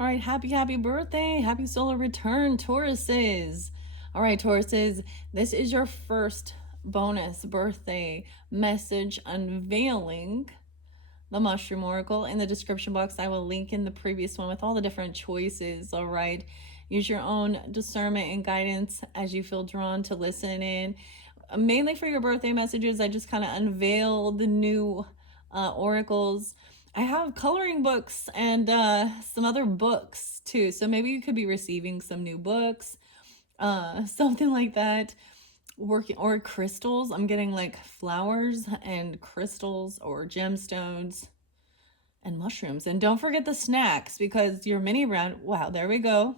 All right, happy birthday. Happy solar return, Tauruses. All right, Tauruses, this is your first bonus birthday message unveiling the mushroom oracle. In the description box, I will link in the previous one with all the different choices. All right, use your own discernment and guidance as you feel drawn to listen in. Mainly for your birthday messages, I just kind of unveil the new oracles. I have coloring books and some other books too, so maybe you could be receiving some new books, something like that. Working or crystals. I'm getting like flowers and crystals or gemstones and mushrooms. And don't forget the snacks because your mini round. Wow, there we go.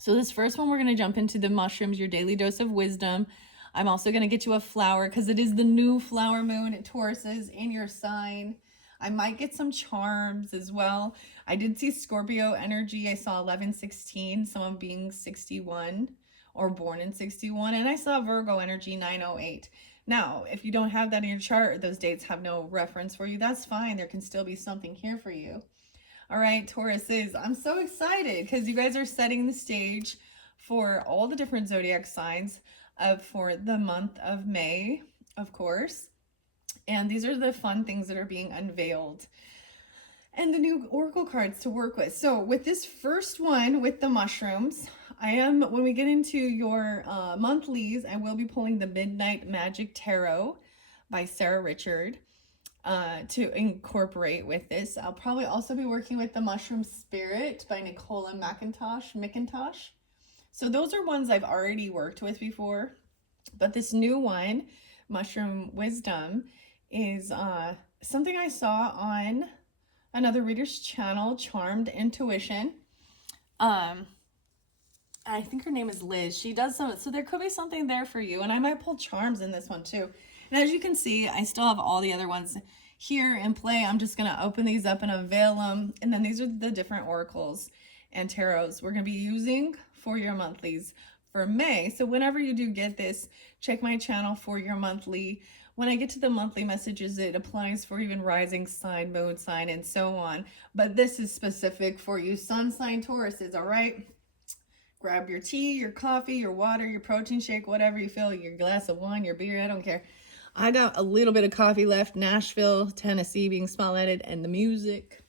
So this first one, we're going to jump into the mushrooms, your daily dose of wisdom. I'm also going to get you a flower because it is the new flower moon at Tauruses in your sign. I might get some charms as well. I did see Scorpio energy. I saw 1116, someone being 61 or born in 61. And I saw Virgo energy 908. Now, if you don't have that in your chart, those dates have no reference for you, that's fine. There can still be something here for you. All right, Tauruses, I'm so excited because you guys are setting the stage for all the different zodiac signs for the month of May, of course. And these are the fun things that are being unveiled and the new oracle cards to work with. So with this first one with the mushrooms, when we get into your monthlies, I will be pulling the Midnight Magic Tarot by Sarah Richard to incorporate with this. I'll probably also be working with the Mushroom Spirit by Nicola McIntosh. So those are ones I've already worked with before, but this new one, Mushroom Wisdom, is something I saw on another reader's channel, Charmed Intuition. I think her name is Liz. She does some, so there could be something there for you. And I might pull charms in this one too. And as you can see, I still have all the other ones here in play. I'm just going to open these up and unveil them. And then these are the different oracles and tarots we're going to be using for your monthlies for May. So whenever you do get this, check my channel for your monthly. When I get to the monthly messages, it applies for even rising sign, moon sign, and so on. But this is specific for you sun sign Tauruses, all right? Grab your tea, your coffee, your water, your protein shake, whatever you feel, your glass of wine, your beer, I don't care. I got a little bit of coffee left. Nashville, Tennessee being spotlighted, and the music.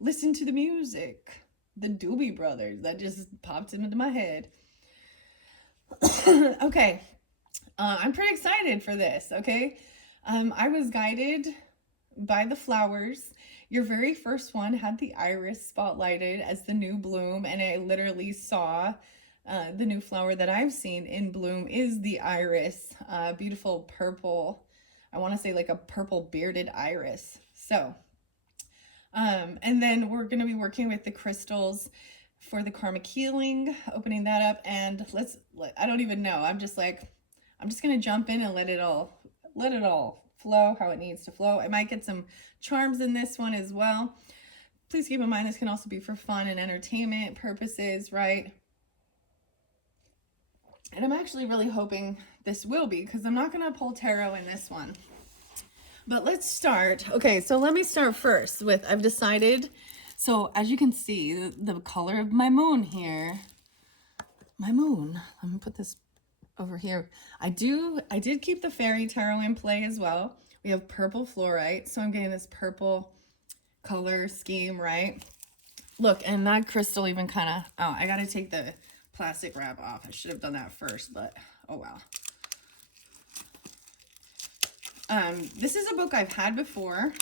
Listen to the music. The Doobie Brothers. That just popped into my head. Okay. I'm pretty excited for this, okay? I was guided by the flowers. Your very first one had the iris spotlighted as the new bloom, and I literally saw the new flower that I've seen in bloom is the iris. Beautiful purple. I want to say like a purple bearded iris. So, and then we're going to be working with the crystals for the karmic healing, opening that up. And I don't even know. I'm just going to jump in and let it all flow how it needs to flow. I might get some charms in this one as well. Please keep in mind, this can also be for fun and entertainment purposes, right? And I'm actually really hoping this will be, because I'm not going to pull tarot in this one. But let's start. Okay, so let me start first with, I've decided, so as you can see, the color of my moon here, my moon, I'm going to put this over here. I did keep the fairy tarot in play as well. We have purple fluorite, so I'm getting this purple color scheme, right? Look, and that crystal even kind of, oh, I got to take the plastic wrap off. I should have done that first, but oh well. This is a book I've had before.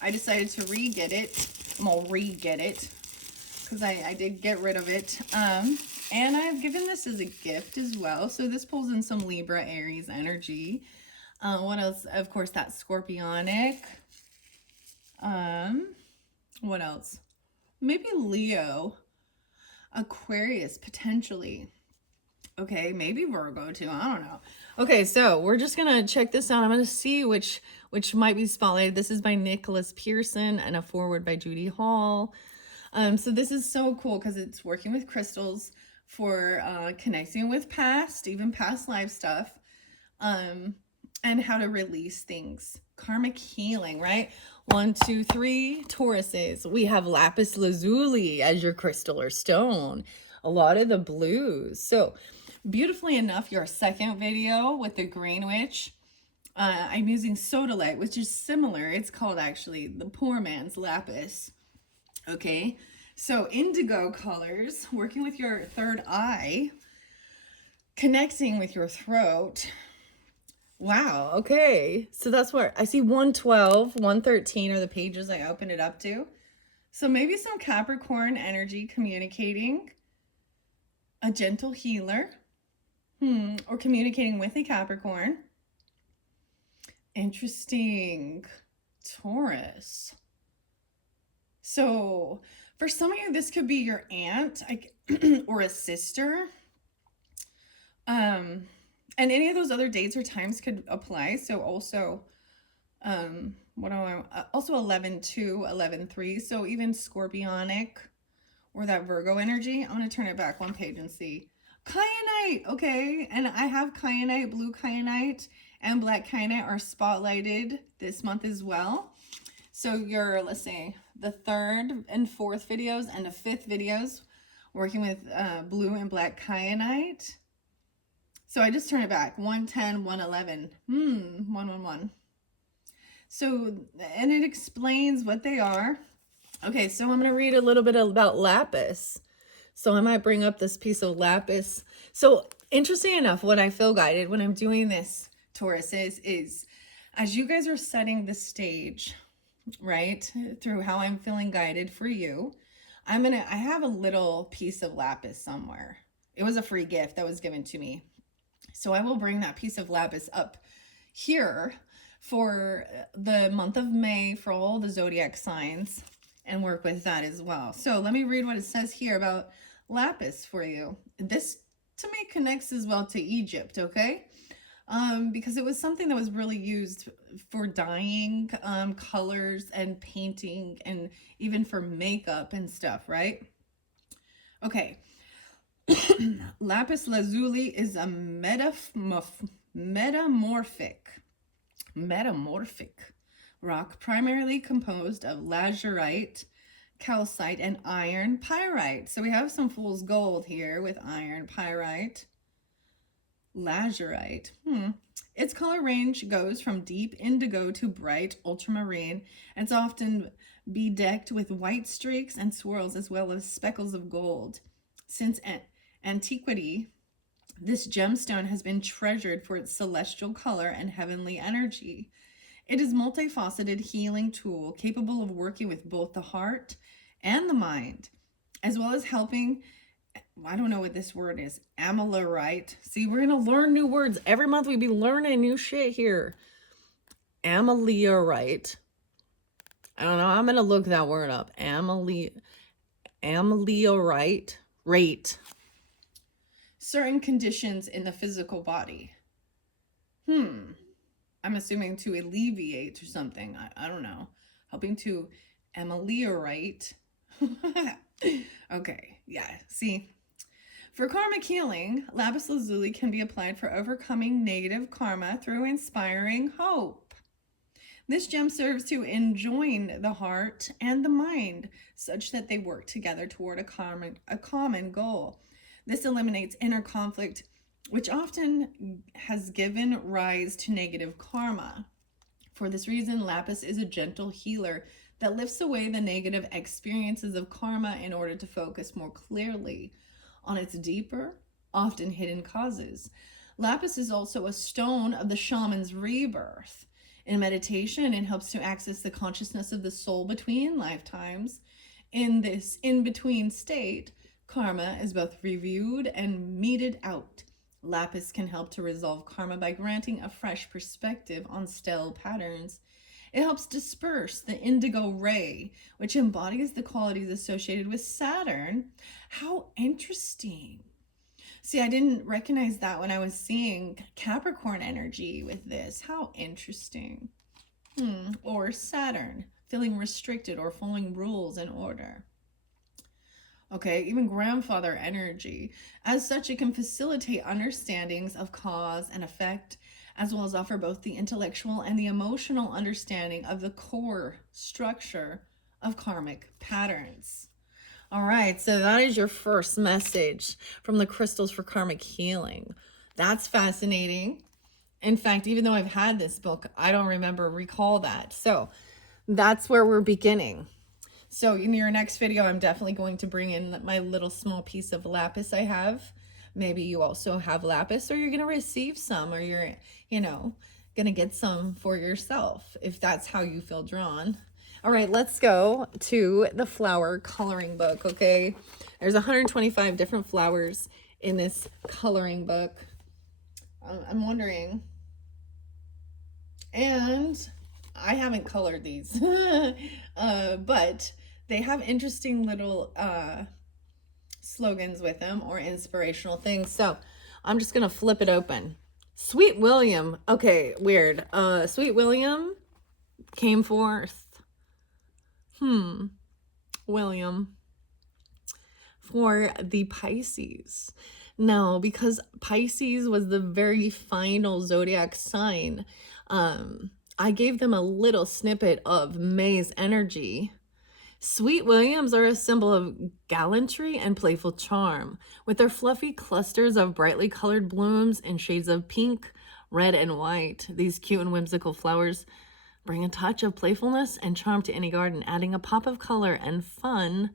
I decided to re-get it. I'm gonna re-get it because I did get rid of it. And I've given this as a gift as well. So this pulls in some Libra, Aries energy. What else? Of course, that Scorpionic. What else? Maybe Leo. Aquarius, potentially. Okay, maybe Virgo too. I don't know. Okay, so we're just gonna check this out. I'm gonna see which might be spotlighted. This is by Nicholas Pearson and a foreword by Judy Hall. So this is so cool because it's working with crystals for connecting with past, even past life stuff. and how to release things. Karmic healing, right? 1, 2, 3, Tauruses. We have lapis lazuli as your crystal or stone. A lot of the blues. So beautifully enough, your second video with the green witch, I'm using sodalite, which is similar. It's called actually the poor man's lapis. Okay, so indigo colors, working with your third eye, connecting with your throat. Wow, okay. So that's what I see. 112, 113 are the pages I opened it up to. So maybe some Capricorn energy communicating, a gentle healer, or communicating with a Capricorn. Interesting. Taurus. So for some of you, this could be your aunt or a sister. And any of those other dates or times could apply. So also, also 11-2, 11-3. So even scorpionic or that Virgo energy. I'm going to turn it back one page and see. Kyanite, okay. And I have kyanite, blue kyanite, and black kyanite are spotlighted this month as well. So your, let's see, the third and fourth videos and the fifth videos working with blue and black kyanite. So I just turn it back. 110, 111. 111. So, and it explains what they are. Okay, so I'm going to read a little bit about lapis. So I might bring up this piece of lapis. So interesting enough, what I feel guided when I'm doing this, Taurus, is as you guys are setting the stage, right, through how I'm feeling guided for you, I have a little piece of lapis somewhere. It was a free gift that was given to me. So I will bring that piece of lapis up here for the month of May for all the zodiac signs and work with that as well. So let me read what it says here about lapis for you. This to me connects as well to Egypt, okay? Because it was something that was really used for dyeing colors and painting and even for makeup and stuff, right? Okay. Lapis lazuli is a metamorphic rock primarily composed of lazurite, calcite, and iron pyrite. So we have some fool's gold here with iron pyrite, lazurite. Its color range goes from deep indigo to bright ultramarine. It's often bedecked with white streaks and swirls as well as speckles of gold. Since antiquity, this gemstone has been treasured for its celestial color and heavenly energy. It is a multifaceted healing tool capable of working with both the heart and the mind, as well as helping, I don't know what this word is, ameliorite. See, we're going to learn new words. Every month we be learning new shit here. Ameliorite. I don't know. I'm going to look that word up. Ameliorite. Rate. Certain conditions in the physical body. I'm assuming to alleviate or something. I don't know. Helping to ameliorate. Okay, yeah, see. For karmic healing, lapis lazuli can be applied for overcoming negative karma through inspiring hope. This gem serves to enjoin the heart and the mind such that they work together toward a common goal. This eliminates inner conflict, which often has given rise to negative karma. For this reason, lapis is a gentle healer that lifts away the negative experiences of karma in order to focus more clearly on its deeper, often hidden causes. Lapis is also a stone of the shaman's rebirth. In meditation, it helps to access the consciousness of the soul between lifetimes. In this in-between state, karma is both reviewed and meted out. Lapis can help to resolve karma by granting a fresh perspective on stale patterns. It helps disperse the indigo ray, which embodies the qualities associated with Saturn. How interesting. See, I didn't recognize that when I was seeing Capricorn energy with this. How interesting. Or Saturn, feeling restricted or following rules and order. Okay, even grandfather energy. As such, it can facilitate understandings of cause and effect, as well as offer both the intellectual and the emotional understanding of the core structure of karmic patterns. All right, so that is your first message from the crystals for karmic healing. That's fascinating. In fact, even though I've had this book, I don't recall that. So that's where we're beginning. So in your next video, I'm definitely going to bring in my little small piece of lapis I have. Maybe you also have lapis, or you're going to receive some, or you're, going to get some for yourself if that's how you feel drawn. All right, let's go to the flower coloring book, okay? There's 125 different flowers in this coloring book. I'm wondering, and I haven't colored these, but they have interesting little slogans with them or inspirational things. So I'm just going to flip it open. Sweet William. Okay, weird. Sweet William came forth. William. For the Pisces. Now, because Pisces was the very final zodiac sign, I gave them a little snippet of May's energy. Sweet Williams are a symbol of gallantry and playful charm, with their fluffy clusters of brightly colored blooms in shades of pink, red, and white. These cute and whimsical flowers bring a touch of playfulness and charm to any garden, adding a pop of color and fun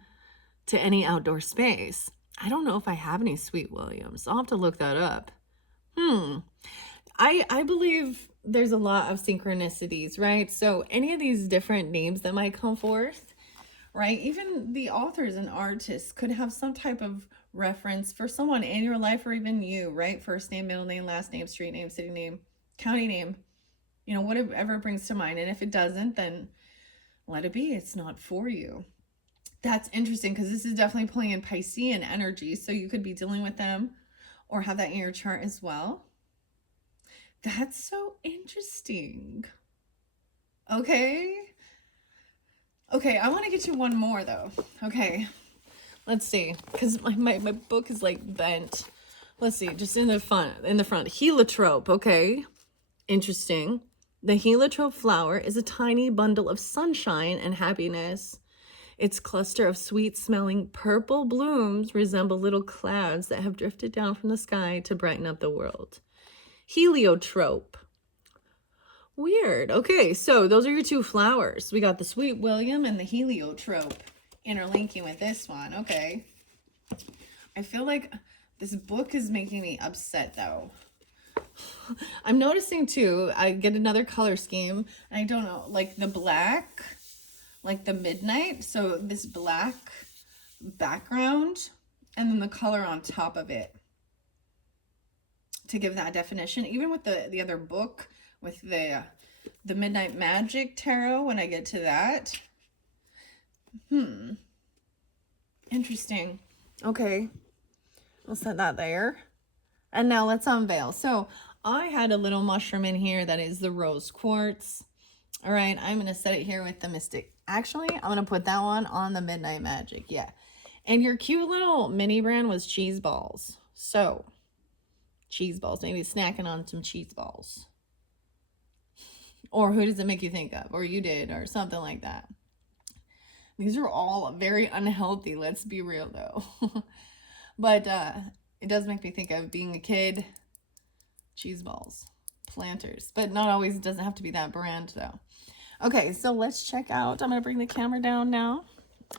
to any outdoor space. I don't know if I have any Sweet Williams. I'll have to look that up. I believe there's a lot of synchronicities, right? So any of these different names that might come forth, right? Even the authors and artists could have some type of reference for someone in your life, or even you, right? First name, middle name, last name, street name, city name, county name, whatever brings to mind. And if it doesn't, then let it be. It's not for you. That's interesting, because this is definitely pulling in Piscean energy. So you could be dealing with them or have that in your chart as well. That's so interesting. Okay, I want to get you one more though. Okay, let's see, because my book is like bent. Let's see, just in the front, heliotrope. Okay, interesting. The heliotrope flower is a tiny bundle of sunshine and happiness. Its cluster of sweet-smelling purple blooms resemble little clouds that have drifted down from the sky to brighten up the world. Heliotrope. Weird. Okay, so those are your two flowers. We got the Sweet William and the heliotrope interlinking with this one. Okay. I feel like this book is making me upset, though. I'm noticing, too, I get another color scheme. And I don't know, like the black, like the midnight. So this black background and then the color on top of it to give that definition. Even with the other book, with the Midnight Magic Tarot, when I get to that. Interesting. Okay, we'll set that there. And now let's unveil. So I had a little mushroom in here that is the rose quartz. All right, I'm going to set it here with the Mystic. Actually, I'm going to put that one on the Midnight Magic. Yeah. And your cute little mini brand was cheese balls. So, cheese balls. Maybe snacking on some cheese balls. Or who does it make you think of? Or you did, or something like that. These are all very unhealthy, let's be real, though. But it does make me think of being a kid. Cheese balls. Planters. But not always, it doesn't have to be that brand, though. Okay, so let's check out. I'm going to bring the camera down now.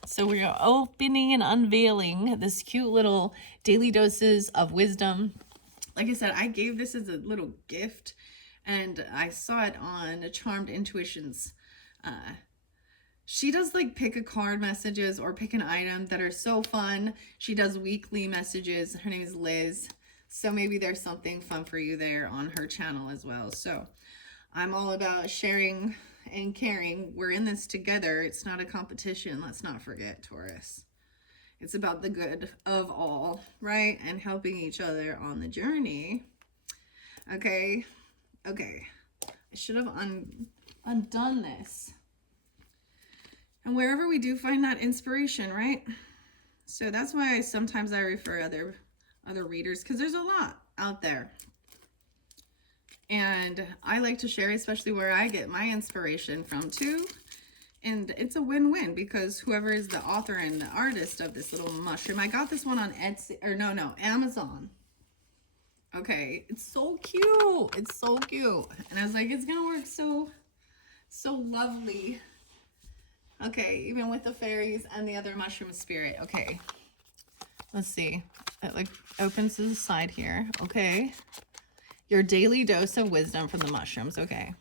So we are opening and unveiling this cute little daily doses of wisdom. Like I said, I gave this as a little gift, and I saw it on Charmed Intuitions. She does like pick a card messages or pick an item that are so fun. She does weekly messages. Her name is Liz. So maybe there's something fun for you there on her channel as well. So I'm all about sharing and caring. We're in this together. It's not a competition. Let's not forget, Taurus. It's about the good of all, right? And helping each other on the journey. Okay. I should have undone this. And wherever we do find that inspiration, right? So that's why sometimes I refer other readers, because there's a lot out there. And I like to share, especially where I get my inspiration from too. And it's a win-win because whoever is the author and the artist of this little mushroom, I got this one on Etsy, or no, Amazon. Okay, it's so cute. It's so cute. And I was like, it's gonna work so lovely. Okay, even with the fairies and the other mushroom spirit. Okay, let's see. It like opens to the side here. Okay. Your daily dose of wisdom from the mushrooms. Okay.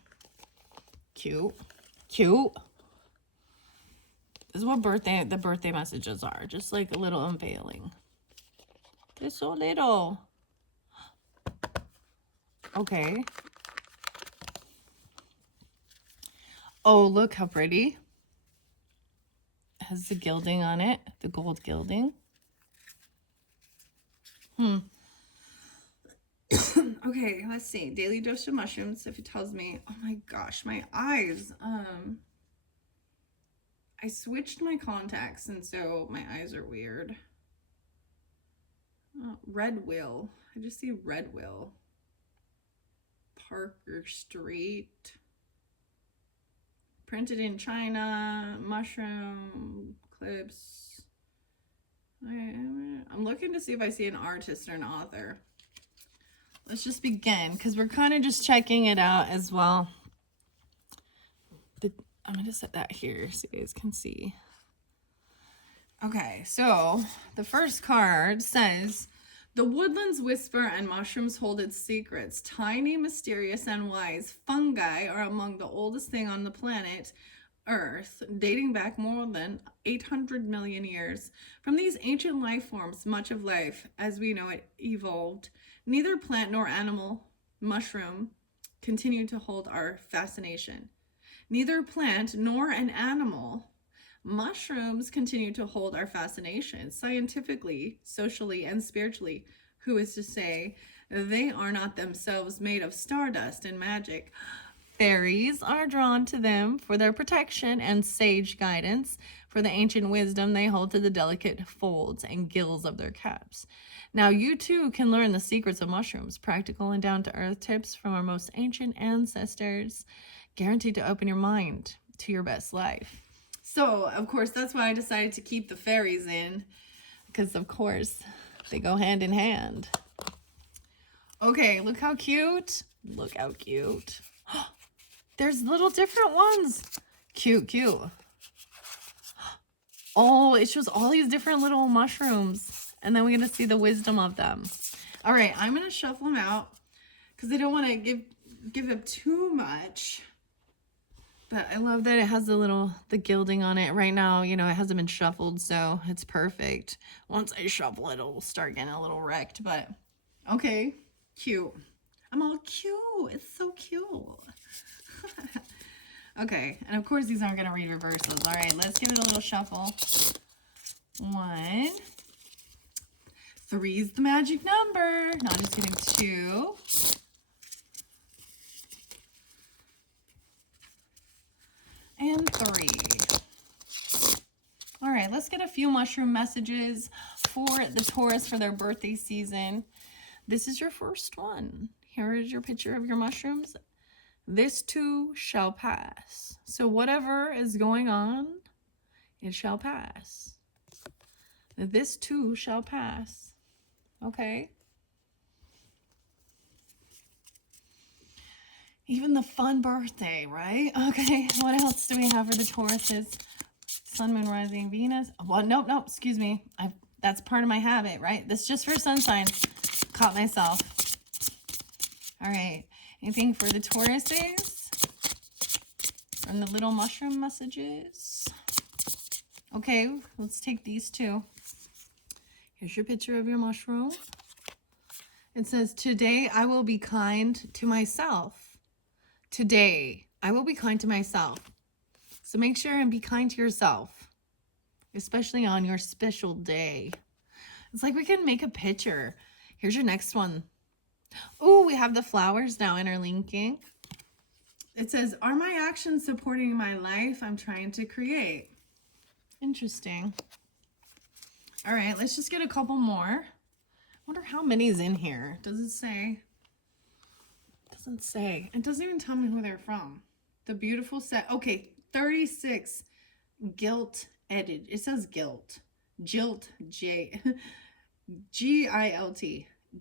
Cute. Cute. This is what the birthday messages are. Just like a little unveiling. They're so little. Okay. Oh, look how pretty. It has the gilding on it. The gold gilding. Okay, let's see. Daily dose of mushrooms. If it tells me, oh my gosh, my eyes. I switched my contacts, and so my eyes are weird. Red Will. I just see Red Will. Parker Street. Printed in China. Mushroom clips. I'm looking to see if I see an artist or an author. Let's just begin, because we're kind of just checking it out as well. I'm going to set that here so you guys can see. Okay, so the first card says, the woodlands whisper and mushrooms hold its secrets. Tiny, mysterious, and wise fungi are among the oldest thing on the planet Earth, dating back more than 800 million years. From these ancient life forms, much of life, as we know it, evolved. Neither plant nor animal, mushroom, continue to hold our fascination. Neither plant nor an animal, mushrooms continue to hold our fascination scientifically, socially, and spiritually. Who is to say they are not themselves made of stardust and magic? Fairies are drawn to them for their protection and sage guidance, for the ancient wisdom they hold to the delicate folds and gills of their caps. Now you too can learn the secrets of mushrooms, practical and down-to-earth tips from our most ancient ancestors, guaranteed to open your mind to your best life. So, of course, that's why I decided to keep the fairies in, because, of course, they go hand in hand. Okay, look how cute. Look how cute. There's little different ones. Cute, cute. Oh, it shows all these different little mushrooms. And then we're going to see the wisdom of them. All right, I'm going to shuffle them out because I don't want to give up too much. But I love that it has the gilding on it. Right now, you know, it hasn't been shuffled, so it's perfect. Once I shuffle it, it'll start getting a little wrecked, but okay, cute. I'm all cute. It's so cute. Okay, and of course these aren't going to read reversals. All right, let's give it a little shuffle. 1. 3 is the magic number. No, I'm just kidding. 2. And 3. All right, let's get a few mushroom messages for the Taurus for their birthday season. This is your first one. Here is your picture of your mushrooms. This too shall pass. So whatever is going on, it shall pass. This too shall pass. Okay? Even the fun birthday, right? Okay, what else do we have for the Tauruses? Sun, Moon, Rising, Venus. Well, nope, excuse me. That's part of my habit, right? This is just for sun signs. Caught myself. All right, anything for the Tauruses? From the little mushroom messages. Okay, let's take these two. Here's your picture of your mushroom. It says, today I will be kind to myself. Today, I will be kind to myself. So make sure and be kind to yourself, especially on your special day. It's like we can make a picture. Here's your next one. Oh, we have the flowers now interlinking. It says, are my actions supporting my life I'm trying to create? Interesting. All right, let's just get a couple more. I wonder how many is in here. Does it say? doesn't say. It doesn't even tell me who they're from. The beautiful set. Okay, 36. Gilt edit. It says gilt. Gilt. Gilt.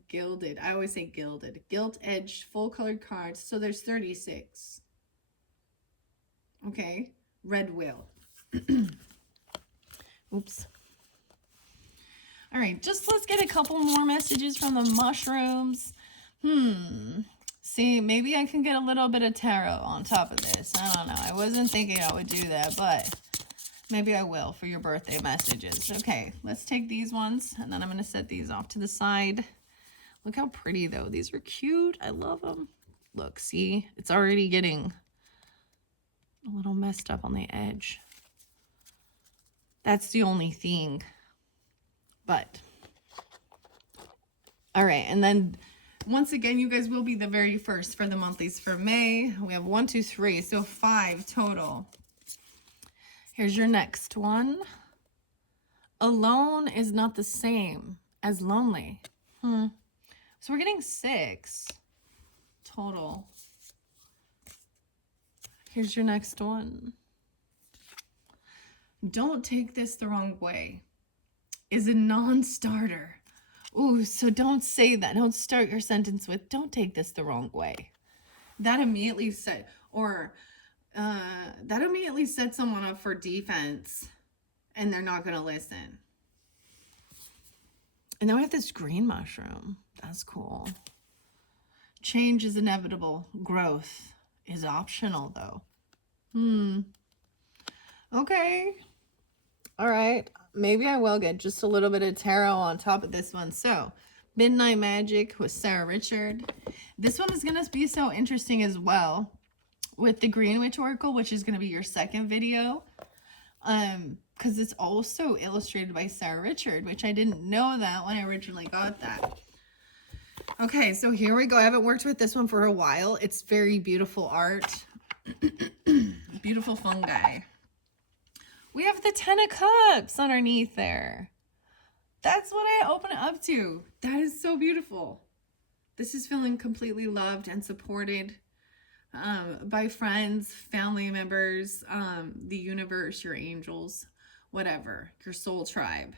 Gilded. I always say gilded. Gilt edged full colored cards. So there's 36. Okay. Red whale. Oops. All right, just let's get a couple more messages from the mushrooms. See, maybe I can get a little bit of tarot on top of this. I don't know. I wasn't thinking I would do that, but maybe I will for your birthday messages. Okay, let's take these ones, and then I'm going to set these off to the side. Look how pretty, though. These are cute. I love them. Look, see? It's already getting a little messed up on the edge. That's the only thing. But, all right, and then once again, you guys will be the very first for the monthlies for May. We have 1, 2, 3, so 5 total. Here's your next one. Alone is not the same as lonely. So we're getting 6 total. Here's your next one. Don't take this the wrong way. Is a non-starter. Ooh, so don't say that. Don't start your sentence with, don't take this the wrong way. That immediately set, or that immediately sets someone up for defense, and they're not going to listen. And then we have this green mushroom. That's cool. Change is inevitable. Growth is optional, though. Okay. All right. Maybe I will get just a little bit of tarot on top of this one. So, Midnight Magic with Sarah Richard. This one is going to be so interesting as well with the Green Witch Oracle, which is going to be your second video. Because it's also illustrated by Sarah Richard, which I didn't know that when I originally got that. Okay, so here we go. I haven't worked with this one for a while. It's very beautiful art. Beautiful fungi. We have the 10 of Cups underneath there. That's what I open it up to. That is so beautiful. This is feeling completely loved and supported by friends, family members, the universe, your angels, whatever, your soul tribe.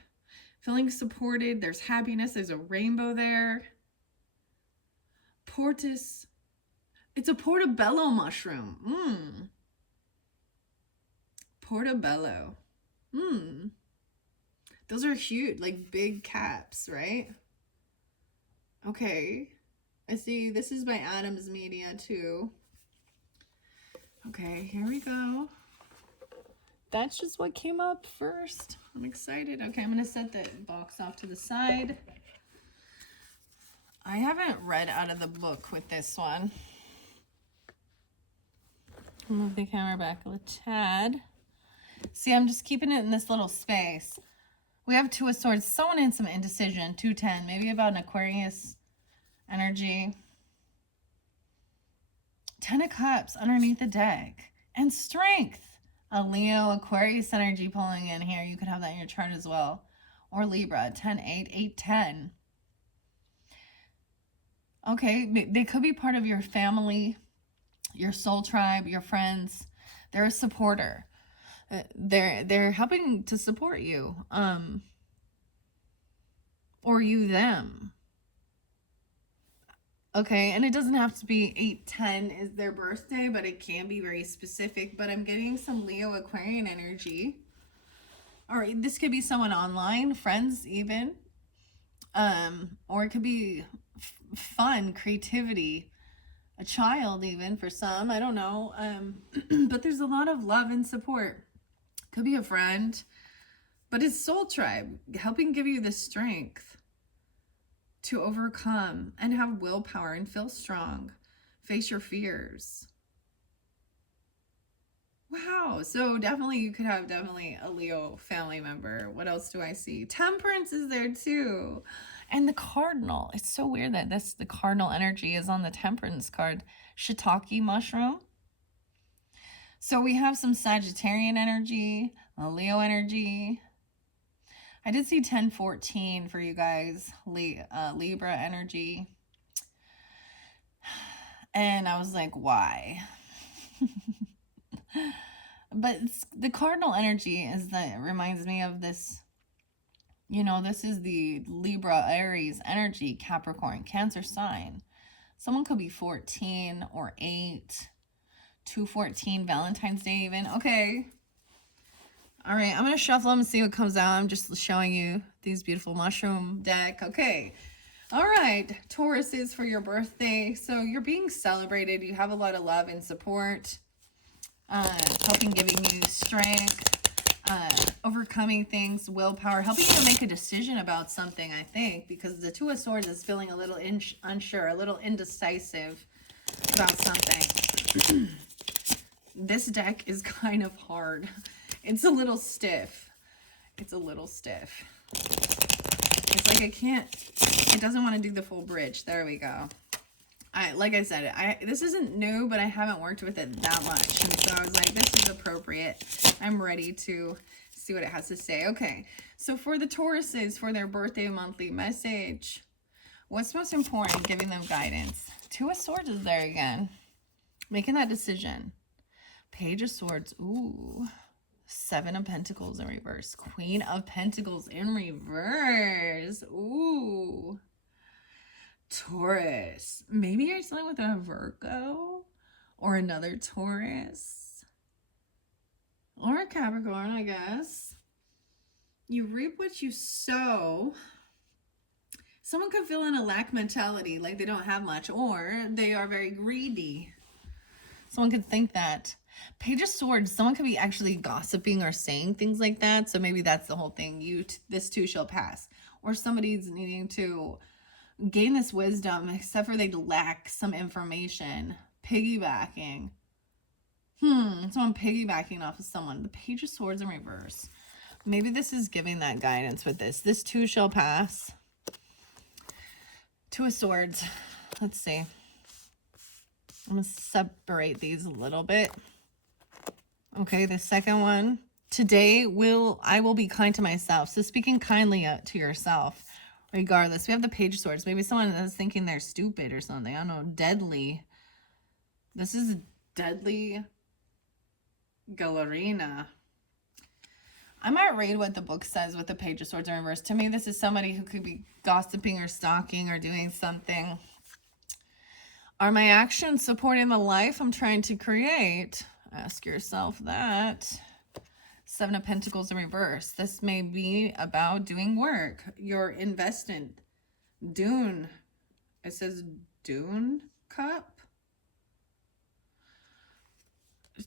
Feeling supported. There's happiness. There's a rainbow there. Portus. It's a portobello mushroom. Portobello. Those are huge, like big caps, right? Okay. I see this is by Adams Media too. Okay, here we go. That's just what came up first. I'm excited. Okay, I'm going to set the box off to the side. I haven't read out of the book with this one. Move the camera back a tad. See, I'm just keeping it in this little space. We have 2 of Swords. Someone in some indecision. 210. Maybe about an Aquarius energy. 10 of Cups underneath the deck. And Strength. A Leo, Aquarius energy pulling in here. You could have that in your chart as well. Or Libra. 10, 8, 8, 10. Okay. They could be part of your family, your soul tribe, your friends. They're a supporter. They're helping to support you, or you them. Okay, and it doesn't have to be 8/10 is their birthday, but it can be very specific. But I'm getting some Leo Aquarian energy. Or this could be someone online, friends even, or it could be fun, creativity, a child even for some. I don't know, but there's a lot of love and support. Could be a friend, but it's soul tribe, helping give you the strength to overcome and have willpower and feel strong, face your fears. Wow, so definitely you could have a Leo family member. What else do I see? Temperance is there too. And the cardinal. It's so weird that the cardinal energy is on the temperance card. Shiitake mushroom. So we have some Sagittarian energy, a Leo energy. I did see 1014 for you guys, Libra energy. And I was like, why? But the cardinal energy is that it reminds me of this, you know, this is the Libra, Aries energy, Capricorn, Cancer sign. Someone could be 14 or 8, 214, Valentine's Day even. Okay. All right, I'm going to shuffle them and see what comes out. I'm just showing you these beautiful mushroom deck. Okay. All right, Taurus is for your birthday. So you're being celebrated. You have a lot of love and support. Helping, giving you strength, overcoming things, willpower, helping you to make a decision about something, I think, because the Two of Swords is feeling a little unsure, a little indecisive about something. This deck is kind of hard. It's a little stiff. It's a little stiff. It's like it doesn't want to do the full bridge. There we go. Like I said, this isn't new, but I haven't worked with it that much. And so I was like, this is appropriate. I'm ready to see what it has to say. Okay, so for the Tauruses, for their birthday monthly message, what's most important? Giving them guidance. Two of Swords is there again. Making that decision. Page of Swords. Ooh. Seven of Pentacles in reverse. Queen of Pentacles in reverse. Ooh. Taurus. Maybe you're dealing with a Virgo or another Taurus or a Capricorn, I guess. You reap what you sow. Someone could feel in a lack mentality, like they don't have much, or they are very greedy. Someone could think that. Page of Swords, someone could be actually gossiping or saying things like that. So maybe that's the whole thing. This too shall pass. Or somebody's needing to gain this wisdom, except for they lack some information. Piggybacking. Someone piggybacking off of someone. The Page of Swords in reverse. Maybe this is giving that guidance with this. This too shall pass. Two of Swords. Let's see. I'm going to separate these a little bit. Okay, the second one. Today I will be kind to myself. So speaking kindly to yourself. Regardless, we have the Page of Swords. Maybe someone is thinking they're stupid or something. I don't know. Deadly. This is deadly Gallerina. I might read what the book says with the Page of Swords in reverse. To me, this is somebody who could be gossiping or stalking or doing something. Are my actions supporting the life I'm trying to create? Ask yourself that. Seven of Pentacles in reverse. This may be about doing work. Your investment. Dune. It says Dune Cup.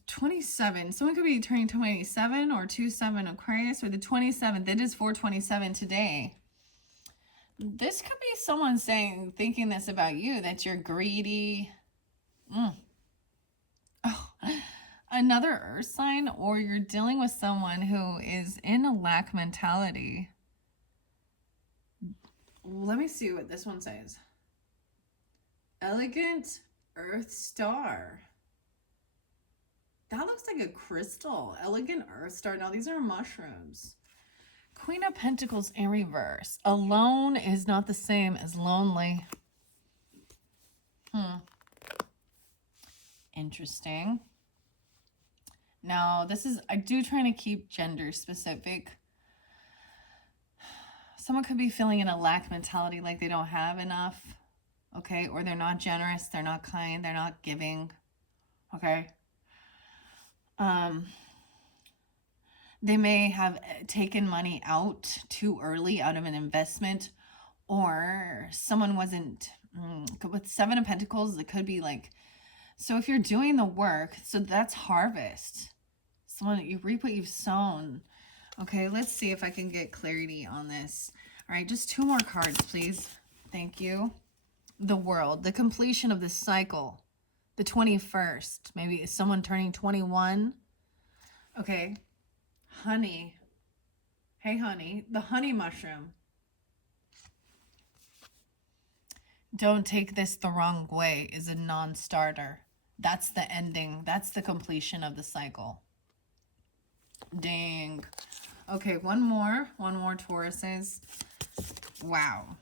27. Someone could be turning 27 or 27 Aquarius or the 27th. It is 4/27 today. This could be someone thinking this about you, that you're greedy. Oh, another earth sign, or you're dealing with someone who is in a lack mentality. Let me see what this one says. Elegant Earth Star. That looks like a crystal. Elegant Earth Star. Now, these are mushrooms. Queen of Pentacles in reverse. Alone is not the same as lonely. Interesting. Now, I do try to keep gender specific. Someone could be feeling in a lack mentality, like they don't have enough. Okay, or they're not generous, they're not kind, they're not giving. Okay. They may have taken money out too early out of an investment, or someone wasn't, with Seven of Pentacles, it could be like, so if you're doing the work, so that's harvest. Someone, you reap what you've sown. Okay, let's see if I can get clarity on this. All right, just two more cards, please. Thank you. The World, the completion of this cycle. The 21st, maybe someone turning 21. Okay. Honey. Hey, honey. The honey mushroom. Don't take this the wrong way is a non-starter. That's the ending. That's the completion of the cycle. Dang. Okay, one more. One more, Tauruses. Wow.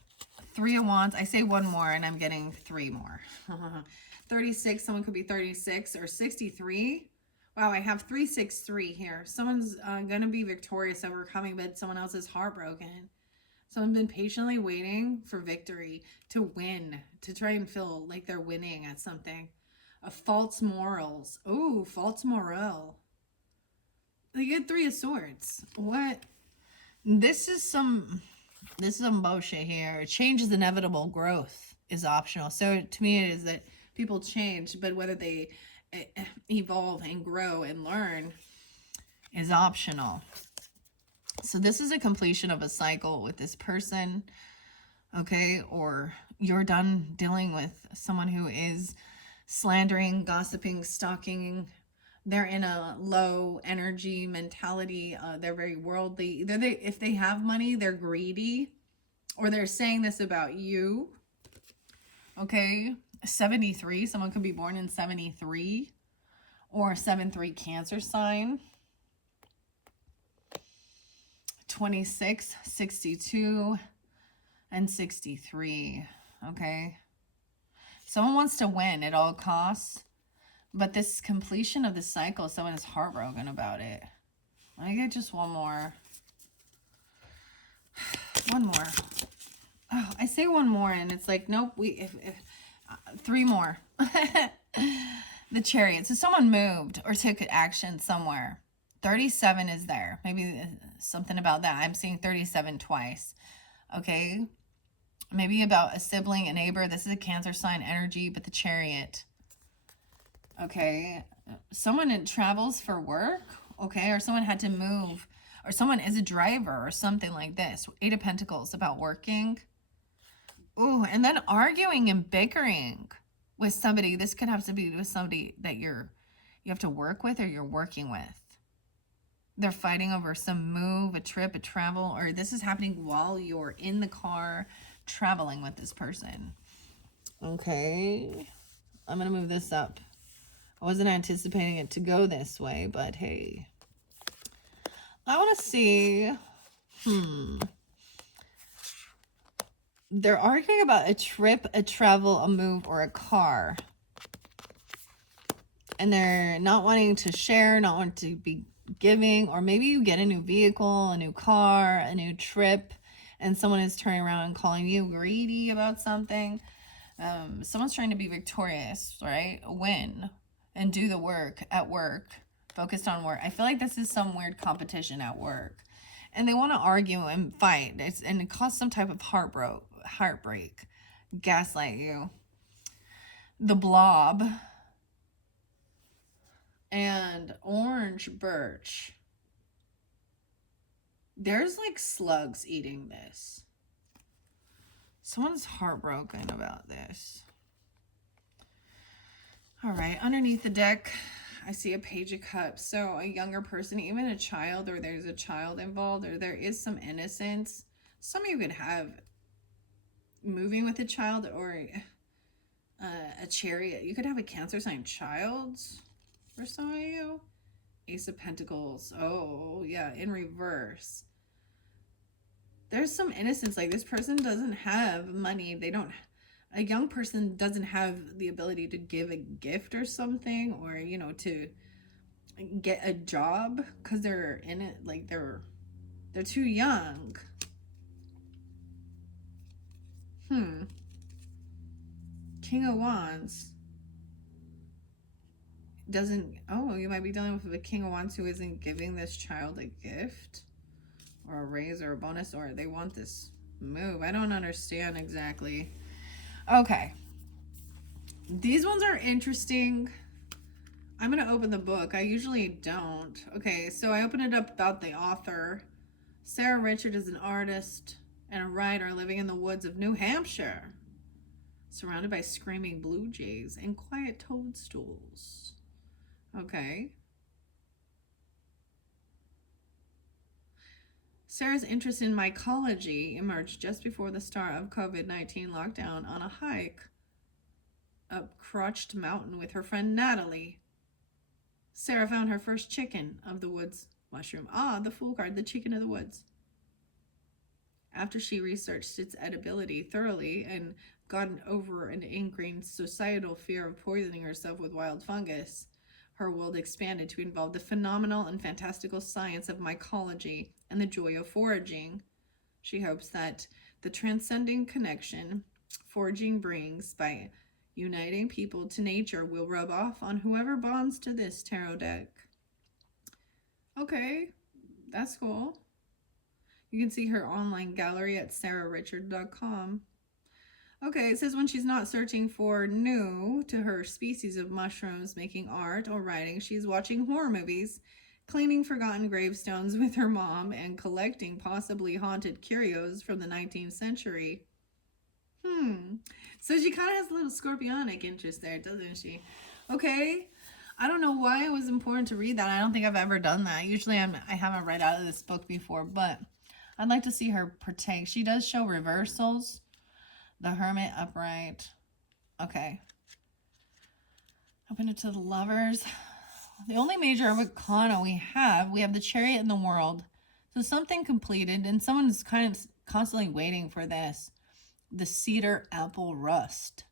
Three of Wands. I say one more and I'm getting three more. 36, someone could be 36 or 63. Wow, I have 363 here. Someone's going to be victorious, overcoming, but someone else is heartbroken. Someone's been patiently waiting for victory, to win, to try and feel like they're winning at something. False morals. Oh, false moral. They get 3 of swords. What? This is some bullshit here. Change is inevitable. Growth is optional. So to me, it is that people change, but whether they evolve and grow and learn is optional. So this is a completion of a cycle with this person, okay? Or you're done dealing with someone who is slandering, gossiping, stalking. They're in a low energy mentality. They're very worldly. If they have money, they're greedy, or they're saying this about you. Okay, 73. Someone could be born in 73, or 7-3 Cancer sign. 26, 62, and 63. Okay, someone wants to win at all costs. But this completion of the cycle, someone is heartbroken about it. I get just one more. One more. Oh, I say one more, and it's like, nope. If 3 more. The Chariot. So someone moved or took action somewhere. 37 is there. Maybe something about that. I'm seeing 37 twice. Okay. Maybe about a sibling, a neighbor. This is a Cancer sign energy, but the Chariot. Okay, someone travels for work, okay, or someone had to move, or someone is a driver or something like this. 8 of Pentacles, about working. Ooh, and then arguing and bickering with somebody. This could have to be with somebody that you have to work with or you're working with. They're fighting over some move, a trip, a travel, or this is happening while you're in the car traveling with this person. Okay, I'm going to move this up. I wasn't anticipating it to go this way, but hey. I want to see, They're arguing about a trip, a travel, a move, or a car. And they're not wanting to share, not wanting to be giving, or maybe you get a new vehicle, a new car, a new trip, and someone is turning around and calling you greedy about something. Someone's trying to be victorious, right? Win. And do the work at work, focused on work. I feel like this is some weird competition at work. And they want to argue and fight. And it causes some type of heartbreak, gaslight you. The Blob and Orange Birch. There's like slugs eating this. Someone's heartbroken about this. All right, underneath the deck, I see a Page of Cups. So a younger person, even a child, or there's a child involved, or there is some innocence. Some of you could have moving with a child, or a Chariot. You could have a Cancer sign child for some of you. Ace of Pentacles. Oh, yeah, in reverse. There's some innocence. Like, this person doesn't have money. A young person doesn't have the ability to give a gift or something, or, you know, to get a job because they're in it, like they're too young. King of Wands you might be dealing with a King of Wands who isn't giving this child a gift or a raise or a bonus, or they want this move. I don't understand exactly. Okay. These ones are interesting. I'm going to open the book. I usually don't. Okay, so I open it up about the author. Sarah Richard is an artist and a writer living in the woods of New Hampshire, surrounded by screaming blue jays and quiet toadstools. Okay. Sarah's interest in mycology emerged just before the start of COVID-19 lockdown on a hike up Crotched Mountain with her friend Natalie. Sarah found her first chicken of the woods mushroom. Ah, the Fool card, the chicken of the woods. After she researched its edibility thoroughly and gotten over an ingrained societal fear of poisoning herself with wild fungus, her world expanded to involve the phenomenal and fantastical science of mycology and the joy of foraging. She hopes that the transcending connection foraging brings by uniting people to nature will rub off on whoever bonds to this tarot deck. Okay, that's cool. You can see her online gallery at sarahrichard.com. Okay, it says when she's not searching for new to her species of mushrooms, making art, or writing, she's watching horror movies, cleaning forgotten gravestones with her mom, and collecting possibly haunted curios from the 19th century. So she kind of has a little scorpionic interest there, doesn't she? Okay. I don't know why it was important to read that. I don't think I've ever done that. Usually I haven't read out of this book before, but I'd like to see her partake. She does show reversals. The Hermit upright. Okay. Open it to the Lovers. The only major arcana we have the Chariot in the World. So something completed, and someone's kind of constantly waiting for this. The Cedar Apple Rust.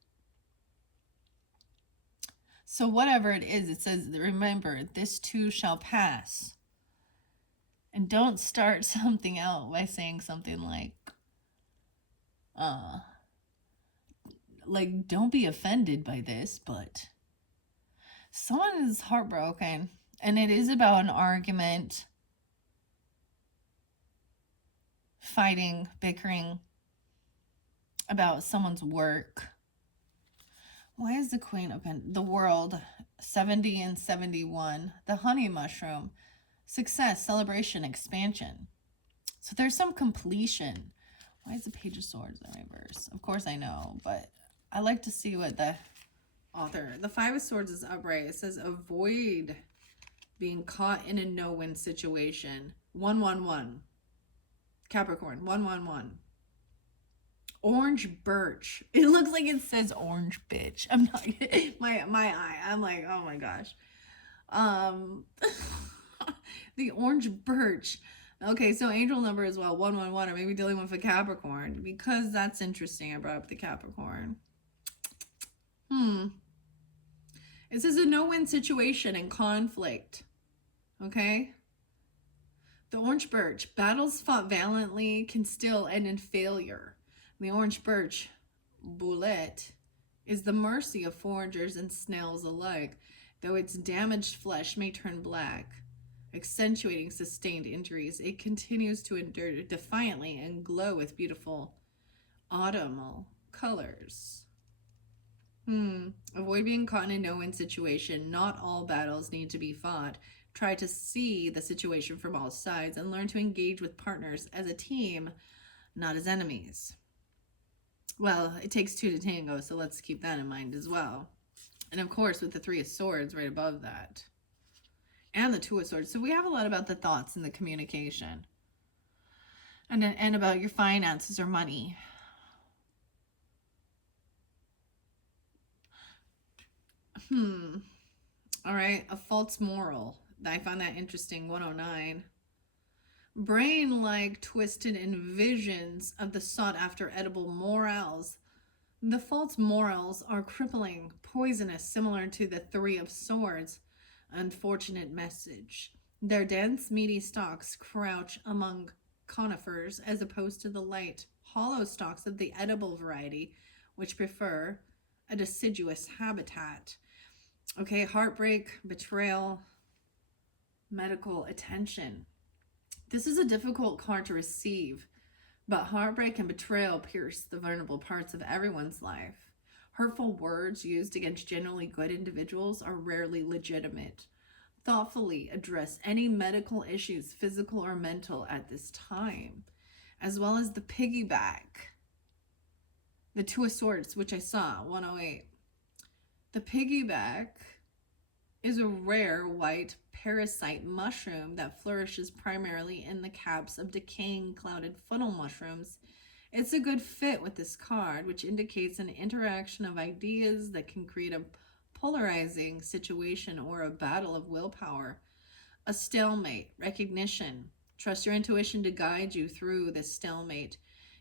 So whatever it is, it says, remember, this too shall pass. And don't start something out by saying something like, don't be offended by this, but someone is heartbroken. And it is about an argument, fighting, bickering about someone's work. Why is the Queen open? The World, 70 and 71. The Honey Mushroom, success, celebration, expansion. So there's some completion. Why is the Page of Swords in reverse? Of course I know, but I like to see what the author... The Five of Swords is upright. It says, avoid being caught in a no-win situation. 111. Capricorn, 111. Orange birch. It looks like it says orange bitch. I'm not... My eye. I'm like, oh my gosh. The orange birch. Okay, so angel number as well, 111, or maybe dealing with a Capricorn, because that's interesting. I brought up the Capricorn. It says a no-win situation and conflict. Okay? The orange birch. Battles fought valiantly can still end in failure. The orange birch, boulette, is the mercy of foragers and snails alike, though its damaged flesh may turn black, accentuating sustained injuries. It continues to endure defiantly and glow with beautiful autumnal colors. Avoid being caught in a no-win situation. Not all battles need to be fought. Try to see the situation from all sides and learn to engage with partners as a team, not as enemies. Well, it takes two to tango, so let's keep that in mind as well. And of course, with the Three of Swords right above that. And the Two of Swords. So we have a lot about the thoughts and the communication. And about your finances or money. All right, a false moral. I find that interesting, 109. Brain-like twisted in visions of the sought-after edible morals. The false morals are crippling, poisonous, similar to the Three of Swords. Unfortunate message. Their dense, meaty stalks crouch among conifers as opposed to the light, hollow stalks of the edible variety, which prefer a deciduous habitat. Okay, heartbreak, betrayal, medical attention. This is a difficult card to receive, but heartbreak and betrayal pierce the vulnerable parts of everyone's life. Hurtful words used against genuinely good individuals are rarely legitimate. Thoughtfully address any medical issues, physical or mental, at this time, as well as the piggyback. The Two of Swords, which I saw, 108. The piggyback is a rare white parasite mushroom that flourishes primarily in the caps of decaying clouded funnel mushrooms. It's a good fit with this card, which indicates an interaction of ideas that can create a polarizing situation or a battle of willpower. A stalemate, recognition. Trust your intuition to guide you through this stalemate.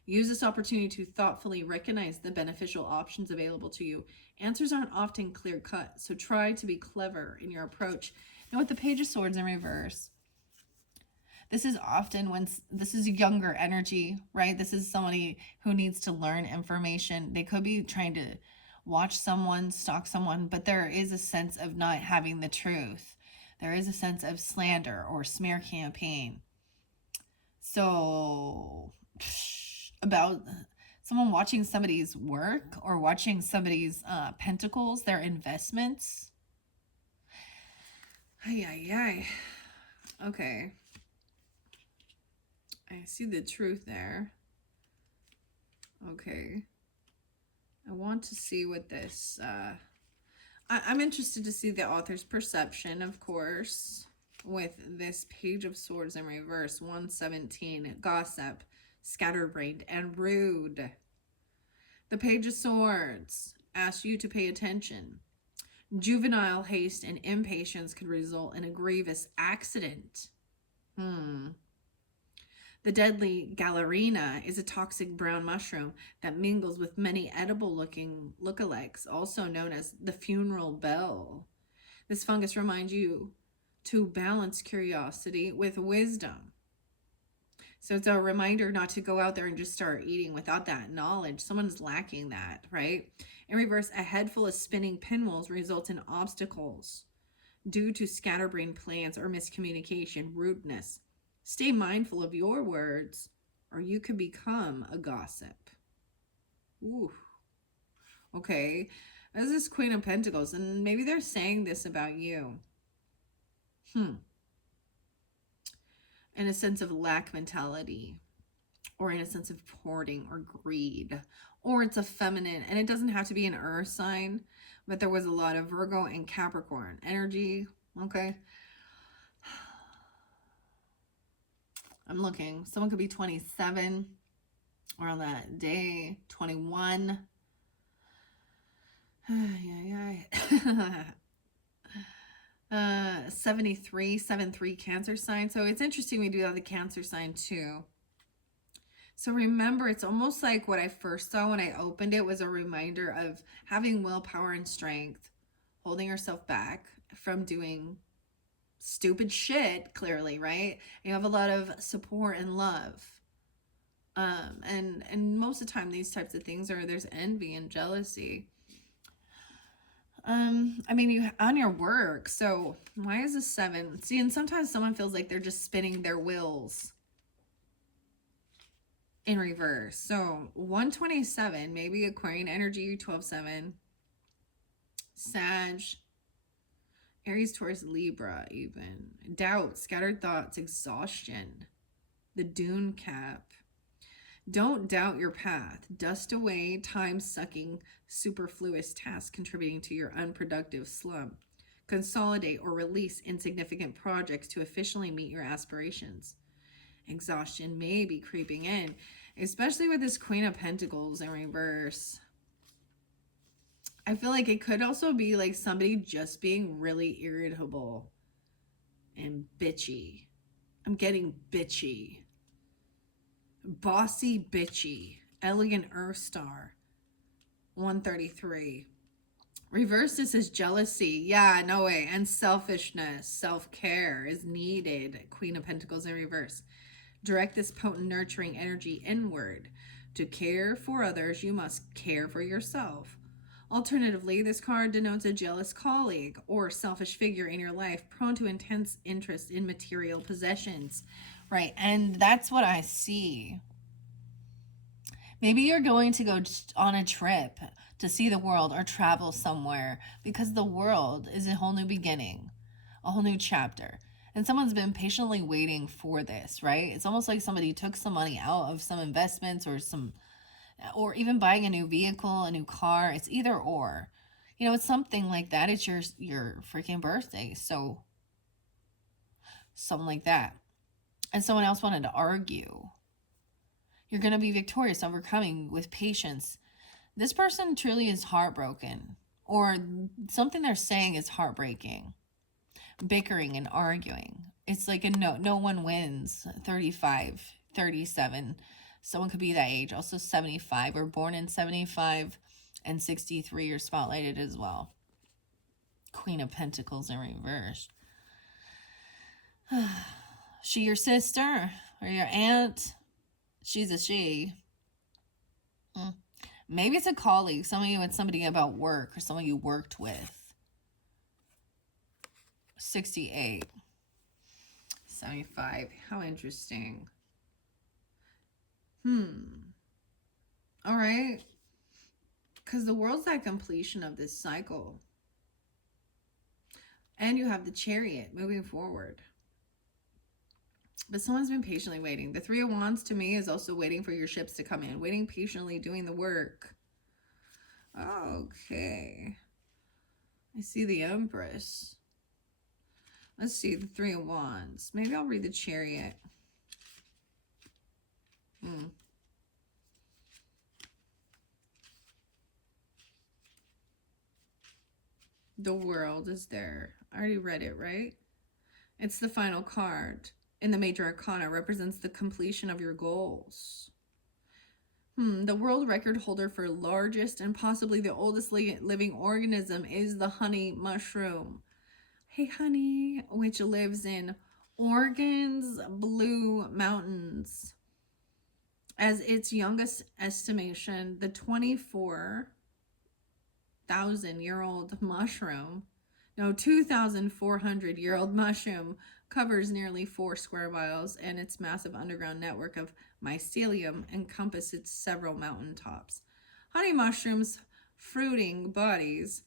Use this opportunity to thoughtfully recognize the beneficial options available to you. Answers aren't often clear cut, so try to be clever in your approach. Now, with the Page of Swords in reverse, this is often when this is younger energy, right? This is somebody who needs to learn information. They could be trying to watch someone, stalk someone, but there is a sense of not having the truth. There is a sense of slander or smear campaign. So, about someone watching somebody's work or watching somebody's pentacles, their investments. Ay. Okay. I see the truth there. Okay. I want to see what this... I'm interested to see the author's perception, of course, with this Page of Swords in reverse. 117. Gossip, scatterbrained, and rude. The Page of Swords asks you to pay attention. Juvenile haste and impatience could result in a grievous accident. The deadly Gallerina is a toxic brown mushroom that mingles with many edible-looking lookalikes, also known as the funeral bell. This fungus reminds you to balance curiosity with wisdom. So it's a reminder not to go out there and just start eating without that knowledge. Someone's lacking that, right? In reverse, a head full of spinning pinwheels results in obstacles due to scatterbrained plans or miscommunication, rudeness. Stay mindful of your words, or you could become a gossip. Ooh. Okay. This is Queen of Pentacles, and maybe they're saying this about you. In a sense of lack mentality, or in a sense of hoarding or greed, or it's a feminine, and it doesn't have to be an earth sign, but there was a lot of Virgo and Capricorn energy. Okay. I'm looking. Someone could be 27 or on that day, 21. 73 Cancer sign. So it's interesting we do have the Cancer sign too. So remember, it's almost like what I first saw when I opened it was a reminder of having willpower and strength, holding yourself back from doing stupid shit, clearly, right? You have a lot of support and love. And most of the time these types of things there's envy and jealousy. I mean, you on your work. So why is this 7? See, and sometimes someone feels like they're just spinning their wheels in reverse. So 127, maybe Aquarian energy, 12-7, Sag, Aries, Taurus, Libra, even. Doubt, scattered thoughts, exhaustion. The Dune cap. Don't doubt your path. Dust away time-sucking, superfluous tasks contributing to your unproductive slump. Consolidate or release insignificant projects to officially meet your aspirations. Exhaustion may be creeping in, especially with this Queen of Pentacles in reverse. I feel like it could also be like somebody just being really irritable and bitchy. I'm getting bitchy. Bossy bitchy. Elegant Earth Star. 133. Reverse, this is jealousy. Yeah, no way. And selfishness. Self-care is needed. Queen of Pentacles in reverse. Direct this potent nurturing energy inward. To care for others, you must care for yourself. Alternatively, this card denotes a jealous colleague or selfish figure in your life, prone to intense interest in material possessions. Right, and that's what I see. Maybe you're going to go on a trip to see the world or travel somewhere because the world is a whole new beginning, a whole new chapter. And someone's been patiently waiting for this, right? It's almost like somebody took some money out of some investments or even buying a new vehicle, a new car. It's either or. You know, it's something like that. It's your freaking birthday. So something like that. And someone else wanted to argue. You're going to be victorious, overcoming with patience. This person truly is heartbroken, or something they're saying is heartbreaking. Bickering and arguing. It's like a no one wins. 35, 37. Someone could be that age, also 75 or born in 75 and 63 are spotlighted as well. Queen of Pentacles in reverse. She your sister or your aunt? She's a she. Maybe it's a colleague, somebody with somebody about work or someone you worked with. 68. 75. How interesting. All right. Because the world's at completion of this cycle. And you have the Chariot moving forward. But someone's been patiently waiting. The Three of Wands to me is also waiting for your ships to come in. Waiting patiently, doing the work. Okay. I see the Empress. Let's see the Three of Wands. Maybe I'll read the Chariot. The World is there. I already read it, right? It's the final card in the Major Arcana. Represents the completion of your goals. The world record holder for largest and possibly the oldest living organism is the honey mushroom. Hey honey, which lives in Oregon's Blue Mountains. As its youngest estimation, the 24,000-year-old mushroom, no, 2,400-year-old mushroom covers nearly 4 square miles, and its massive underground network of mycelium encompasses several mountaintops. Honey mushrooms' fruiting bodies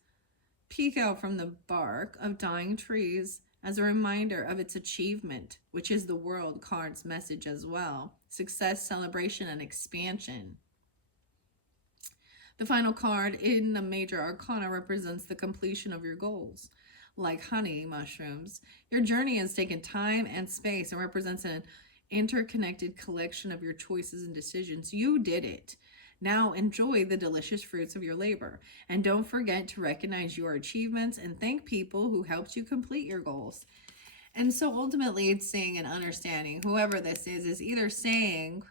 peek out from the bark of dying trees as a reminder of its achievement, which is the world card's message as well. Success, celebration, and expansion. The final card in the Major Arcana represents the completion of your goals. Like honey mushrooms, your journey has taken time and space and represents an interconnected collection of your choices and decisions. You did it. Now enjoy the delicious fruits of your labor. And don't forget to recognize your achievements and thank people who helped you complete your goals. And so ultimately it's saying and understanding, whoever this is either saying,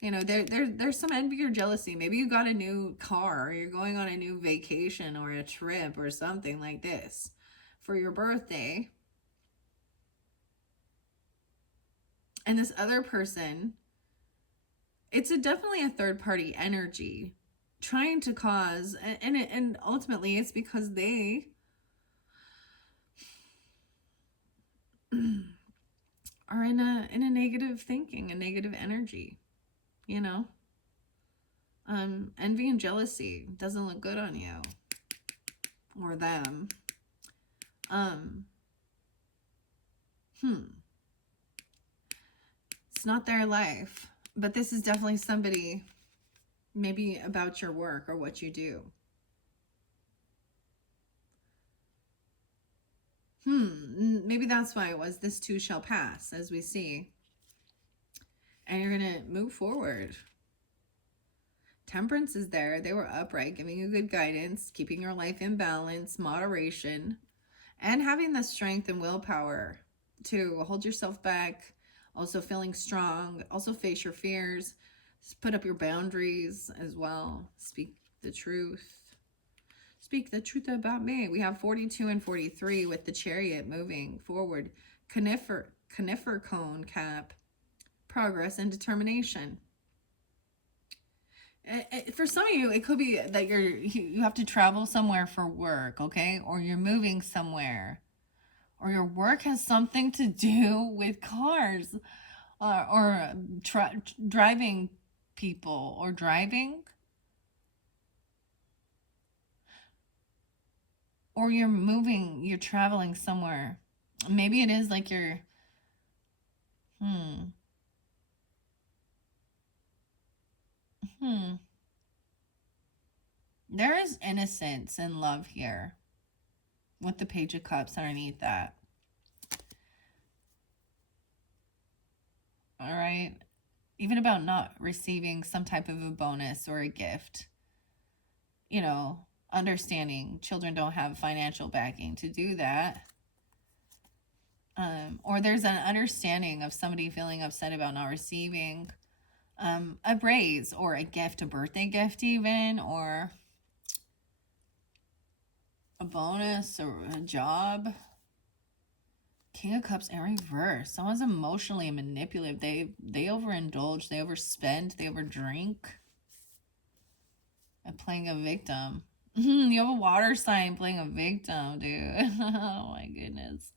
you know, there's some envy or jealousy. Maybe you got a new car, or you're going on a new vacation or a trip or something like this for your birthday. And this other person, it's definitely a third party energy trying to cause, and ultimately it's because they are in a negative thinking, a negative energy, you know. Envy and jealousy doesn't look good on you or them. It's not their life, but this is definitely somebody maybe about your work or what you do. Maybe that's why it was this too shall pass, as we see. And you're going to move forward. Temperance is there. They were upright, giving you good guidance, keeping your life in balance, moderation, and having the strength and willpower to hold yourself back, also feeling strong, also face your fears, put up your boundaries as well. Speak the truth. Speak the truth about me. We have 42 and 43 with the Chariot moving forward. Conifer cone cap, progress and determination. For some of you, it could be that you have to travel somewhere for work, okay? Or you're moving somewhere. Or your work has something to do with cars. Or driving people. Or driving. Or you're moving, you're traveling somewhere. Maybe it is like you're... There is innocence and love here with the Page of Cups underneath that. All right. Even about not receiving some type of a bonus or a gift. You know, understanding children don't have financial backing to do that. Or there's an understanding of somebody feeling upset about not receiving A raise or a gift, a birthday gift even, or a bonus or a job. King of Cups in reverse. Someone's emotionally manipulative. They overindulge, they overspend, they overdrink. And playing a victim. You have a water sign playing a victim, dude. Oh my goodness.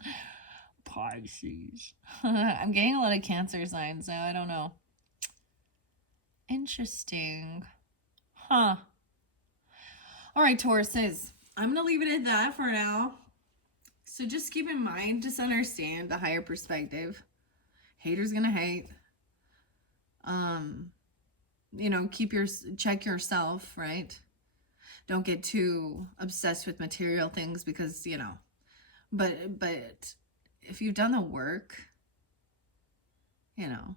Pisces. I'm getting a lot of Cancer signs, so I don't know. Interesting. Huh. All right, Tauruses. I'm going to leave it at that for now. So just keep in mind, just understand the higher perspective. Haters gonna hate. You know, check yourself, right? Don't get too obsessed with material things because, you know, but if you've done the work, you know,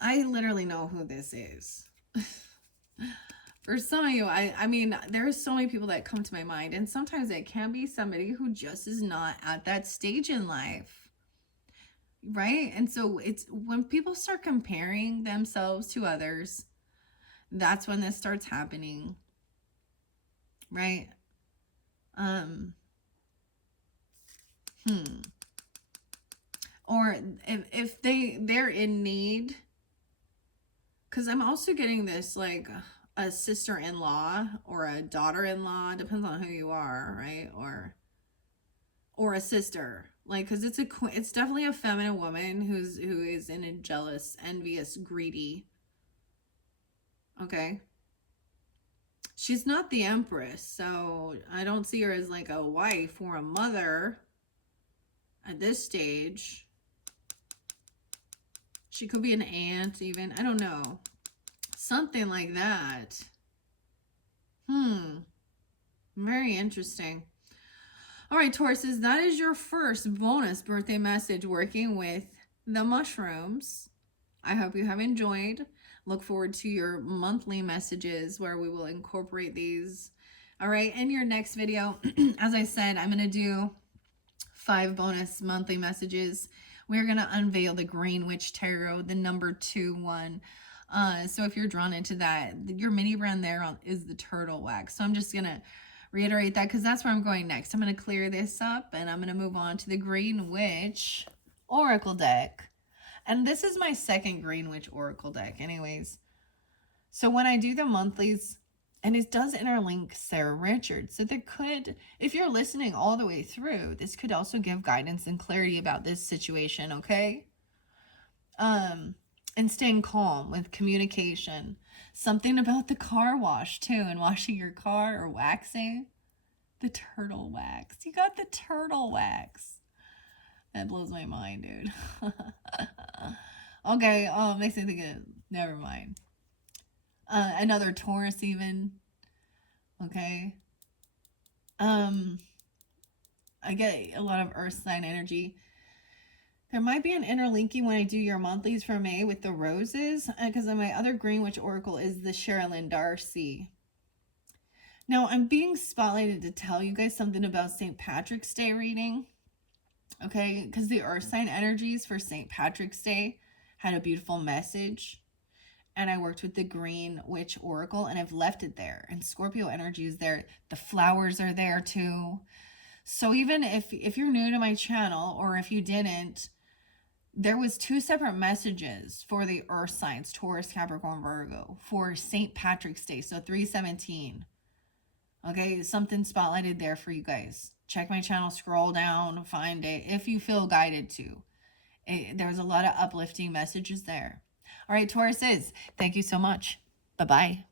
I literally know who this is. For some of you, I mean, there are so many people that come to my mind, and sometimes it can be somebody who just is not at that stage in life, right? And so it's when people start comparing themselves to others, that's when this starts happening, right? Or if they're in need, because I'm also getting this like a sister-in-law or a daughter-in-law, depends on who you are, right? Or a sister, like, because it's definitely a feminine woman who is in a jealous, envious, greedy. Okay, she's not the Empress, so I don't see her as like a wife or a mother at this stage. She could be an aunt even, I don't know, something like that. Very interesting. All right, Tauruses, that is your first bonus birthday message working with the mushrooms. I hope you have enjoyed. Look forward to your monthly messages where we will incorporate these. All right, in your next video, as I said, I'm going to do 5 bonus monthly messages. We're going to unveil the Green Witch Tarot, the number 2 one. So if you're drawn into that, your mini brand there is the Turtle Wax. So I'm just going to reiterate that because that's where I'm going next. I'm going to clear this up and I'm going to move on to the Green Witch Oracle deck. And this is my second Green Witch Oracle deck anyways. So when I do the monthlies, and it does interlink Sarah Richards. So there could, if you're listening all the way through, this could also give guidance and clarity about this situation, okay? And staying calm with communication. Something about the car wash too, and washing your car or waxing. The turtle wax. You got the turtle wax. That blows my mind, dude. Okay, makes me think of, never mind. Another Taurus even. Okay. I get a lot of earth sign energy. There might be an interlinking when I do your monthlies for May with the roses, because my other Green Witch Oracle is the Sherilyn Darcy. Now, I'm being spotlighted to tell you guys something about St. Patrick's Day reading. Okay, because the earth sign energies for St. Patrick's Day had a beautiful message. And I worked with the Green Witch Oracle, and I've left it there. And Scorpio energy is there. The flowers are there too. So even if you're new to my channel, or if you didn't, there was 2 separate messages for the earth signs, Taurus, Capricorn, Virgo, for St. Patrick's Day. So 3/17. Okay, something spotlighted there for you guys. Check my channel, scroll down, find it if you feel guided to. There's a lot of uplifting messages there. All right, Tauruses, thank you so much. Bye-bye.